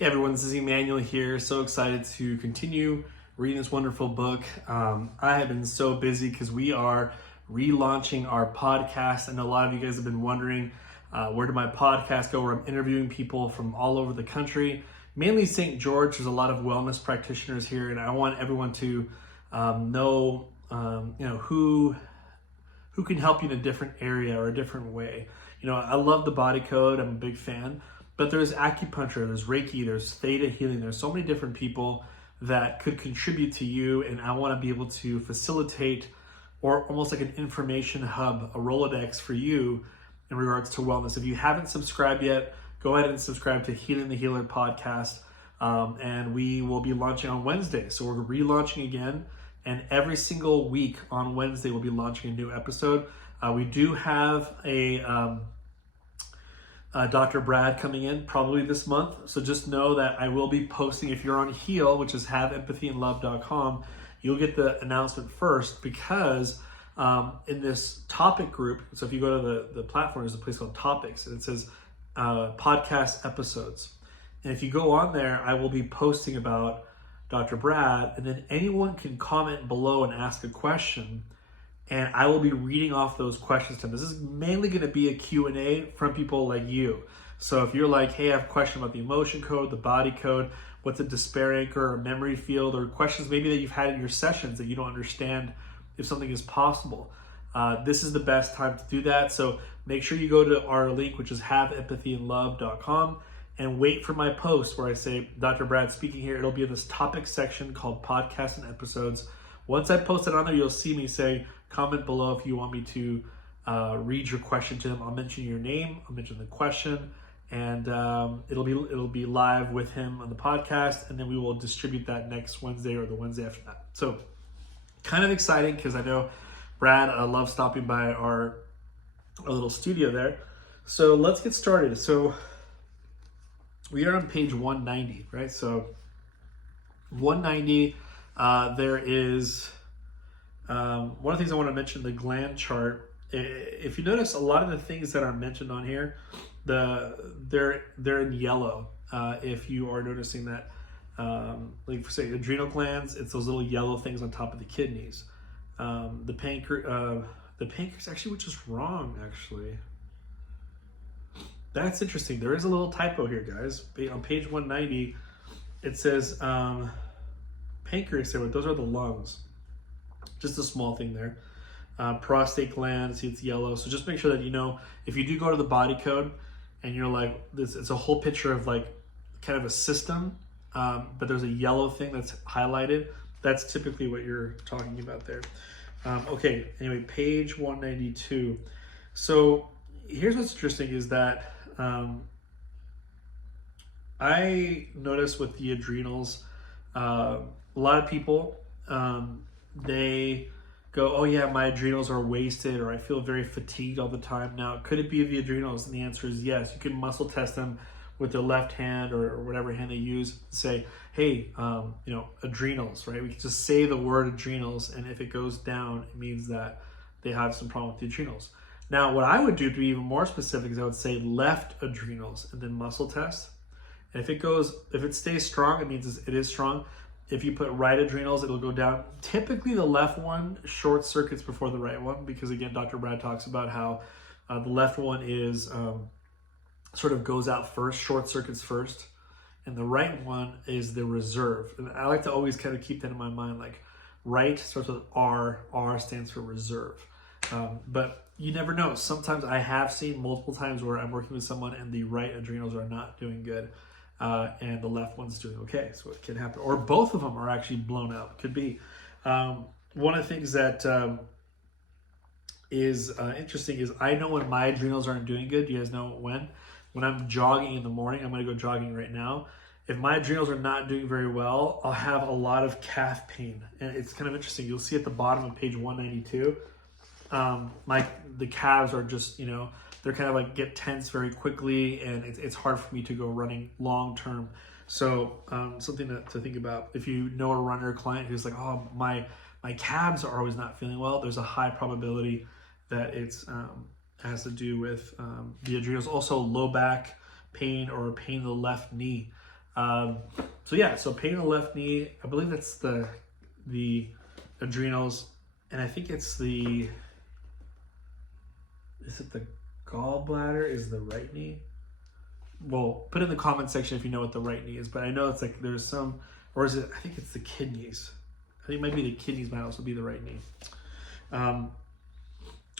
Hey everyone, this is Emmanuel here. So excited to continue reading this wonderful book. I have been so busy because we are relaunching our podcast. I know a lot of you guys have been wondering where did my podcast go, where I'm interviewing people from all over the country, mainly St. George. There's a lot of wellness practitioners here, and I want everyone to know who can help you in a different area or a different way. I love the body code. I'm a big fan. But there's acupuncture, there's Reiki, there's theta healing. There's so many different people that could contribute to you, and I want to be able to facilitate, or almost like an information hub, a Rolodex for you in regards to wellness. If you haven't subscribed yet, go ahead and subscribe to Healing the Healer podcast, and we will be launching on Wednesday. So we're relaunching again, and every single week on Wednesday we'll be launching a new episode. We do have Dr. Brad coming in probably this month. So just know that I will be posting, if you're on Heal, which is haveempathyandlove.com, you'll get the announcement first, because in this topic group, so if you go to the platform, there's a place called Topics, and it says podcast episodes. And if you go on there, I will be posting about Dr. Brad, and then anyone can comment below and ask a question, and I will be reading off those questions to them. This is mainly going to be a Q&A from people like you. So if you're like, hey, I have a question about the emotion code, the body code, what's a despair anchor or memory field, or questions maybe that you've had in your sessions that you don't understand if something is possible, this is the best time to do that. So make sure you go to our link, which is haveempathyandlove.com, and wait for my post where I say, Dr. Brad speaking here. It'll be in this topic section called podcasts and episodes. Once I post it on there, you'll see me say, comment below if you want me to read your question to them. I'll mention your name, I'll mention the question, and it'll be live with him on the podcast, and then we will distribute that next Wednesday or the Wednesday after that. So kind of exciting, because I know Brad loves stopping by our little studio there. So let's get started. So we are on page 190, right? So 190, there is one of the things I want to mention, the gland chart. If you notice, a lot of the things that are mentioned on here, they're in yellow. If you are noticing that, like for say adrenal glands, it's those little yellow things on top of the kidneys. The pancreas, actually, which is wrong, actually. That's interesting. There is a little typo here, guys. On page 190, it says pancreas there, but those are the lungs. Just a small thing there. Prostate gland, see it's yellow. So just make sure that if you do go to the body code and you're like, it's a whole picture of like kind of a system, but there's a yellow thing that's highlighted. That's typically what you're talking about there. Okay, anyway, page 192. So here's what's interesting is that I noticed with the adrenals, a lot of people, they go, oh yeah, my adrenals are wasted, or I feel very fatigued all the time. Now, could it be the adrenals? And the answer is yes. You can muscle test them with their left hand or whatever hand they use. Say, hey, adrenals, right? We can just say the word adrenals, and if it goes down, it means that they have some problem with the adrenals. Now, what I would do to be even more specific is I would say left adrenals and then muscle test. And if it stays strong, it means it is strong. If you put right adrenals, it'll go down. Typically, the left one short circuits before the right one, because again, Dr. Brad talks about how the left one is sort of goes out first, short circuits first, and the right one is the reserve. And I like to always kind of keep that in my mind, like right starts with R, R stands for reserve. But you never know. Sometimes I have seen multiple times where I'm working with someone and the right adrenals are not doing good. And the left one's doing okay, so it can happen. Or both of them are actually blown out. Could be. One of the things that is interesting is I know when my adrenals aren't doing good. Do you guys know when? When I'm jogging in the morning, I'm going to go jogging right now. If my adrenals are not doing very well, I'll have a lot of calf pain. And it's kind of interesting. You'll see at the bottom of page 192, the calves are just, they're kind of like get tense very quickly, and it's hard for me to go running long term. So something to think about. If you know a runner client who's like, oh, my calves are always not feeling well, there's a high probability that it's has to do with the adrenals. Also low back pain or pain in the left knee. So yeah, so pain in the left knee. I believe that's the adrenals, and I think it's the, is it the gallbladder is the right knee? Well, put in the comment section if you know what the right knee is, but I know it's like there's some, or is it, I think it's the kidneys. I think it might be the kidneys might also be the right knee.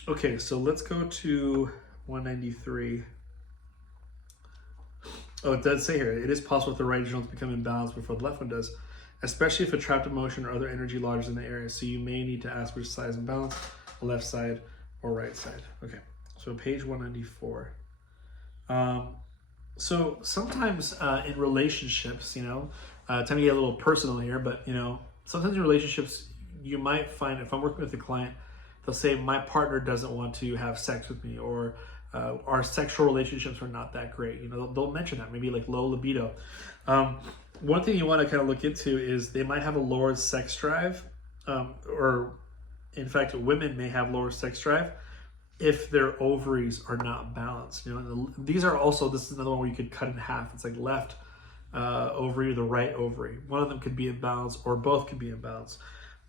Okay, so let's go to 193. Oh, it does say here, it is possible for the right adrenal to become imbalanced before the left one does, especially if a trapped emotion or other energy lodges in the area. So you may need to ask which side is imbalanced, left side or right side. Okay, so page 194. So sometimes in relationships, time to get a little personal here, but sometimes in relationships, you might find, if I'm working with a client, they'll say, my partner doesn't want to have sex with me, or our sexual relationships are not that great. They'll mention that, maybe like low libido. One thing you want to kind of look into is they might have a lower sex drive, or in fact, women may have lower sex drive if their ovaries are not balanced. These are also, this is another one where you could cut in half. It's like left ovary or the right ovary. One of them could be imbalanced, or both could be imbalanced.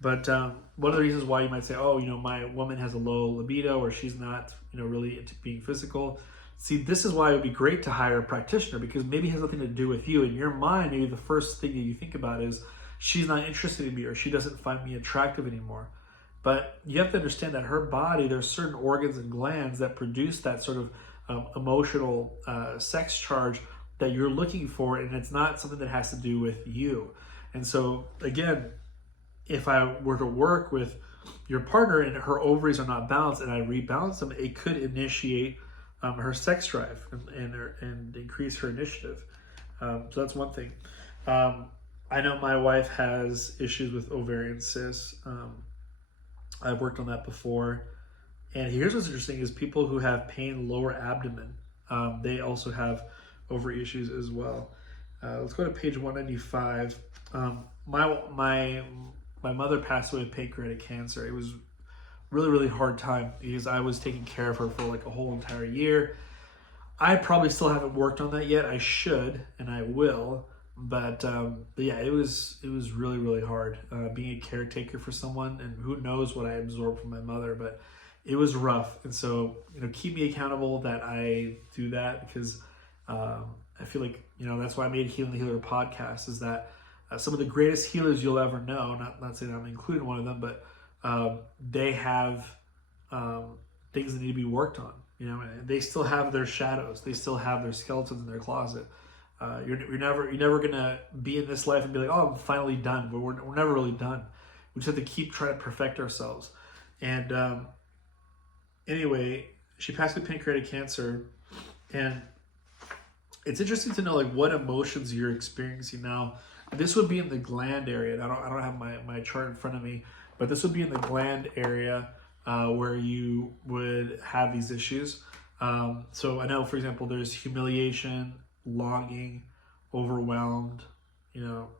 But one of the reasons why you might say, oh, my woman has a low libido, or she's not, really into being physical. See, this is why it would be great to hire a practitioner, because maybe it has nothing to do with you. In your mind, maybe the first thing that you think about is she's not interested in me, or she doesn't find me attractive anymore. But you have to understand that her body, there's certain organs and glands that produce that sort of emotional sex charge that you're looking for, and it's not something that has to do with you. And so, again, if I were to work with your partner and her ovaries are not balanced and I rebalance them, it could initiate her sex drive and increase her initiative. So that's one thing. I know my wife has issues with ovarian cysts. I've worked on that before. And here's what's interesting is people who have pain lower abdomen, they also have ovary issues as well. Let's go to page 195. My mother passed away of pancreatic cancer. It was really, really hard time because I was taking care of her for like a whole entire year. I probably still haven't worked on that yet. I should, and I will. But yeah, it was really, really hard being a caretaker for someone, and who knows what I absorbed from my mother, but it was rough. And so, keep me accountable that I do that, because I feel like, that's why I made Healing the Healer podcast, is that some of the greatest healers you'll ever know, not saying I'm including one of them, but they have things that need to be worked on. They still have their shadows. They still have their skeletons in their closet. You're never gonna be in this life and be like, oh, I'm finally done. But we're never really done. We just have to keep trying to perfect ourselves. And anyway, she passed with pancreatic cancer, and it's interesting to know like what emotions you're experiencing now. This would be in the gland area. And I don't have my chart in front of me, but this would be in the gland area where you would have these issues. So I know, for example, there's humiliation, longing, overwhelmed,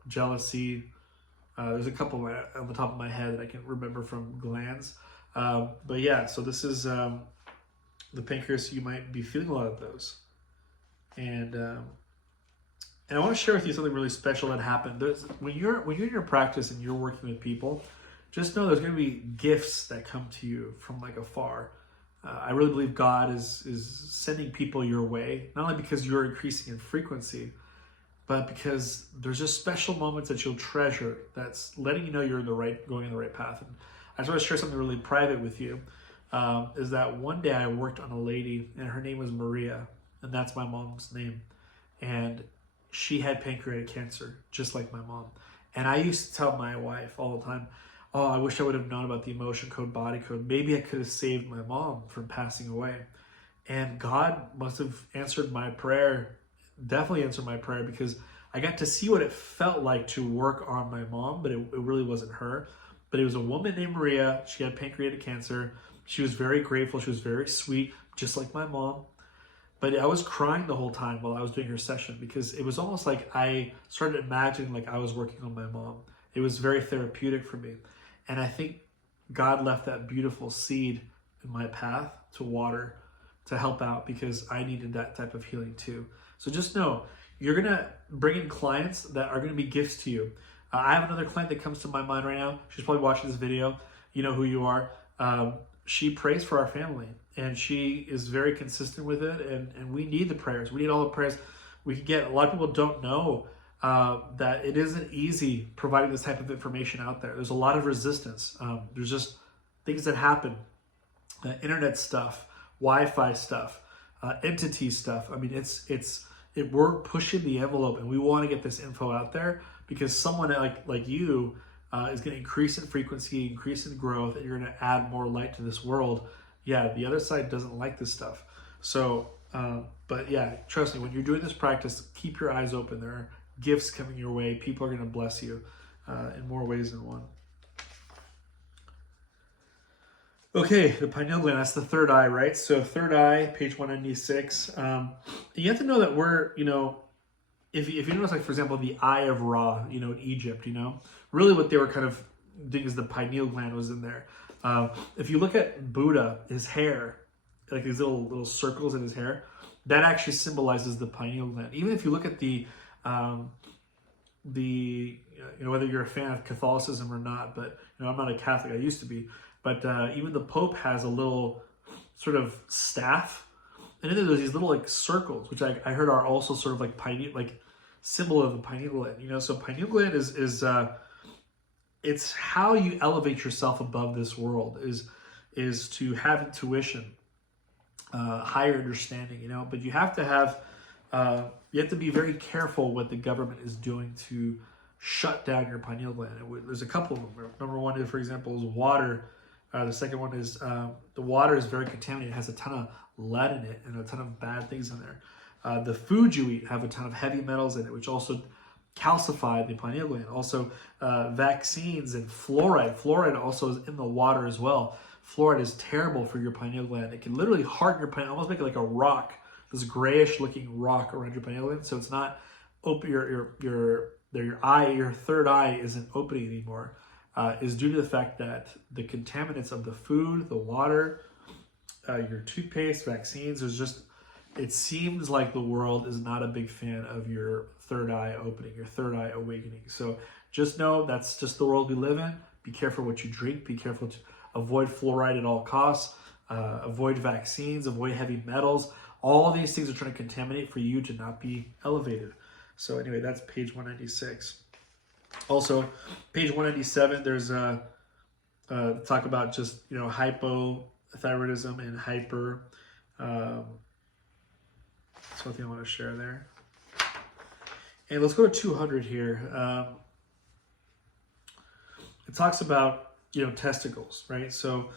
jealousy. There's a couple on the top of my head that I can remember from glands. But yeah, so this is the pancreas. You might be feeling a lot of those. And I want to share with you something really special that happened. When you're in your practice and you're working with people, just know there's going to be gifts that come to you from like afar. I really believe God is sending people your way, not only because you're increasing in frequency, but because there's just special moments that you'll treasure that's letting you know you're going in the right path. And I just want to share something really private with you, is that one day I worked on a lady, and her name was Maria, and that's my mom's name. And she had pancreatic cancer, just like my mom. And I used to tell my wife all the time, oh, I wish I would have known about the emotion code, body code. Maybe I could have saved my mom from passing away. And God must have answered my prayer, definitely answered my prayer, because I got to see what it felt like to work on my mom, but it really wasn't her. But it was a woman named Maria. She had pancreatic cancer. She was very grateful. She was very sweet, just like my mom. But I was crying the whole time while I was doing her session, because it was almost like I started imagining like I was working on my mom. It was very therapeutic for me. And I think God left that beautiful seed in my path to water, to help out, because I needed that type of healing too. So just know you're going to bring in clients that are going to be gifts to you. I have another client that comes to my mind right now. She's probably watching this video. You know who you are. She prays for our family, and she is very consistent with it, and we need the prayers. We need all the prayers we can get. A lot of people don't know that it isn't easy providing this type of information out there. There's a lot of resistance. There's just things that happen, internet stuff, Wi-Fi stuff, entity stuff. I mean, we're pushing the envelope, and we want to get this info out there because someone like you is going to increase in frequency, increase in growth, and you're going to add more light to this world. Yeah, the other side doesn't like this stuff. So, but yeah, trust me, when you're doing this practice, keep your eyes open. There are gifts coming your way. People are going to bless you in more ways than one. Okay, the pineal gland, that's the third eye, right? So third eye, page 196. You have to know that we're, if you notice, like, for example, the eye of Ra, in Egypt, really what they were kind of doing is the pineal gland was in there. If you look at Buddha, his hair, like these little circles in his hair, that actually symbolizes the pineal gland. Even if you look at whether you're a fan of Catholicism or not, but I'm not a Catholic, I used to be, but even the Pope has a little sort of staff, and then there's these little like circles, which I heard are also sort of like pineal, like symbol of the pineal gland. So pineal gland is it's how you elevate yourself above this world, is to have intuition, higher understanding, but you have to be very careful what the government is doing to shut down your pineal gland. There's a couple of them. Number one is, for example, is water. The second one is the water is very contaminated. It has a ton of lead in it and a ton of bad things in there. The food you eat have a ton of heavy metals in it, which also calcify the pineal gland. Also, vaccines and fluoride. Fluoride also is in the water as well. Fluoride is terrible for your pineal gland. It can literally harden your pineal, almost make it like a rock, this grayish looking rock around your pineal gland. So it's not open. Your third eye isn't opening anymore. Is due to the fact that the contaminants of the food, the water, your toothpaste, vaccines, it seems like the world is not a big fan of your third eye opening, your third eye awakening. So just know that's just the world we live in. Be careful what you drink. Be careful to avoid fluoride at all costs. Avoid vaccines, avoid heavy metals. All of these things are trying to contaminate for you to not be elevated. So anyway, that's page 196. Also, page 197, there's talk about just, hypothyroidism and hyper. Something I want to share there. And let's go to 200 here. It talks about, testicles, right? So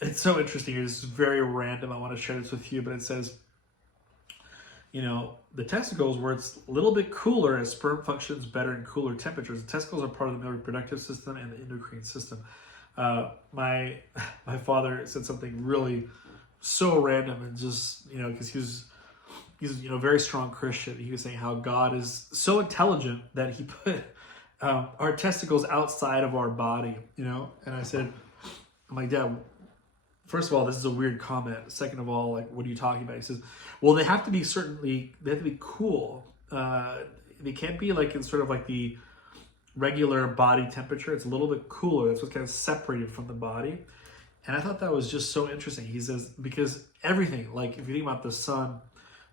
it's so interesting. It's very random. I want to share this with you, but it says, the testicles, where it's a little bit cooler as sperm functions better in cooler temperatures. The testicles are part of the male reproductive system and the endocrine system. My father said something really so random, and just, because he's a very strong Christian. He was saying how God is so intelligent that he put our testicles outside of our body, And I said, I'm like, Dad, first of all, this is a weird comment. Second of all, like, what are you talking about? He says, well, they have to be cool. They can't be like in sort of like the regular body temperature. It's a little bit cooler. That's what's kind of separated from the body. And I thought that was just so interesting. He says, because everything, like if you think about the sun,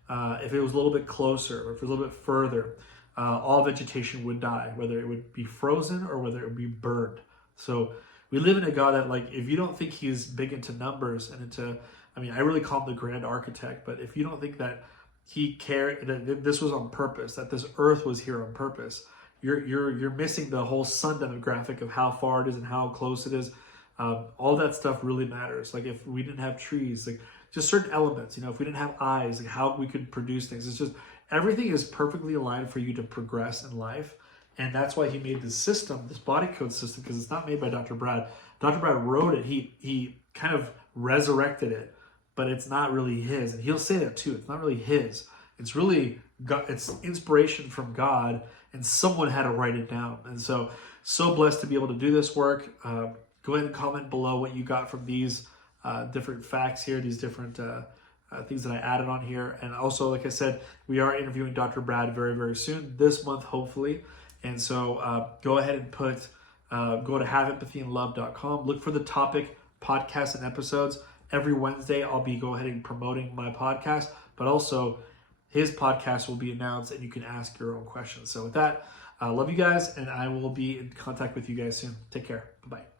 if it was a little bit closer or if it was a little bit further, all vegetation would die, whether it would be frozen or whether it would be burned. So we live in a God that, like, if you don't think he's big into numbers and into, I really call him the grand architect, but if you don't think that he cared, that this was on purpose, that this earth was here on purpose, you're missing the whole sun demographic of how far it is and how close it is. All that stuff really matters. Like if we didn't have trees, like just certain elements, if we didn't have eyes, like how we could produce things. It's just, everything is perfectly aligned for you to progress in life. And that's why he made this system, this body code system, because it's not made by Dr. Brad. Dr. Brad wrote it. He kind of resurrected it, but it's not really his. And he'll say that too. It's not really his. It's really God, it's inspiration from God, and someone had to write it down. And so blessed to be able to do this work. Go ahead and comment below what you got from these different facts here, these different things that I added on here. And also, like I said, we are interviewing Dr. Brad very, very soon, this month, hopefully. And so go ahead and go to haveempathyandlove.com. Look for the topic, podcasts, and episodes. Every Wednesday, I'll be ahead and promoting my podcast, but also his podcast will be announced and you can ask your own questions. So with that, I love you guys, and I will be in contact with you guys soon. Take care. Bye-bye.